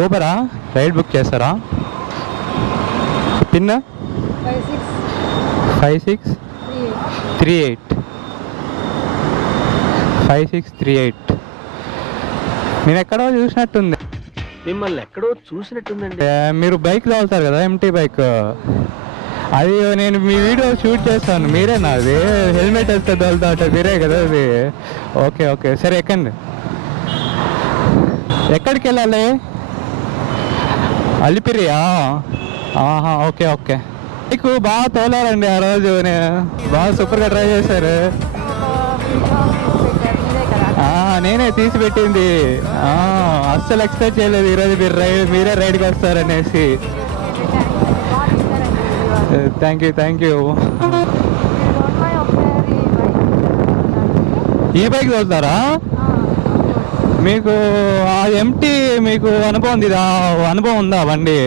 ఊబరా ride book చేస్తారా? Pin 5638 5638. నేను ఎక్కడో చూసినట్టుంది, మిమ్మల్ని ఎక్కడో చూసినట్టుందండి. మీరు బైక్ తోలుతారు కదా, ఎంటీ బైక్. అది నేను మీ వీడియో షూట్ చేస్తాను, మీరేనా అది? హెల్మెట్ వేస్తే తోలుతా అంటే మీరే కదా అది? ఓకే ఓకే సరే ఎక్కండి. ఎక్కడికి వెళ్ళాలి? అలిపిరియా? ఆహా ఓకే ఓకే. మీకు బాగా తోలారండి ఆ రోజు, బాగా సూపర్గా ట్రై చేశారు. నేనే తీసి పెట్టింది. అస్సలు ఎక్స్పెక్ట్ చేయలేదు ఈరోజు మీరే రైడ్కి వస్తారనేసి. Thank you. ఈ బైక్ తోలుతారా? మీకు ఆ ఎంటీ మీకు అనుభవం ఉందా బండి?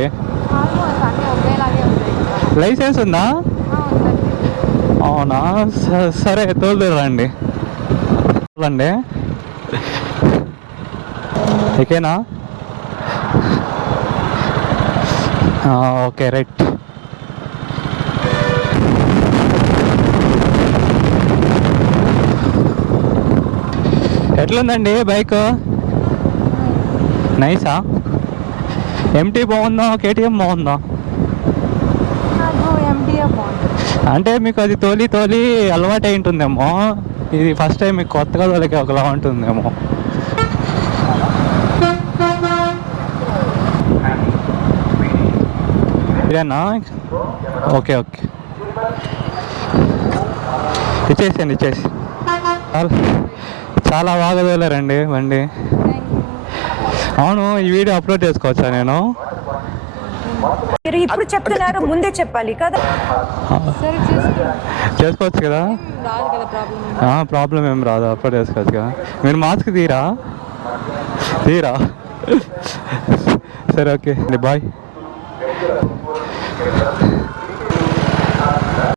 లైసెన్స్ ఉందా? అవునా, సరే తోలుతురండి అండి. ఓకేనా? Okay right. ఎట్లుందండి బైక్? నైసా? ఎంటీ బాగుందా, కేటీఎం బాగుందా? అంటే మీకు అది తోలి అలవాటు అయి ఉంటుందేమో, ఇది ఫస్ట్ టైం మీకు కొత్తగా తోలికి ఒకలా ఉంటుందేమో. ఇదేనా? ఓకే ఇచ్చేసి చాలా బాగా తోలారండి బండి. అవును, ఈ వీడియో అప్లోడ్ చేసుకోవచ్చా నేను? మీరు ఇప్పుడు చెప్తున్నారు, ముందే చెప్పాలి కదా. చేసుకోవచ్చు కదా? ప్రాబ్లం ఏం రాదు, అప్లోడ్ చేసుకోవచ్చు కదా. మీరు మాస్క్ తీరా? సరే ఓకే బాయ్.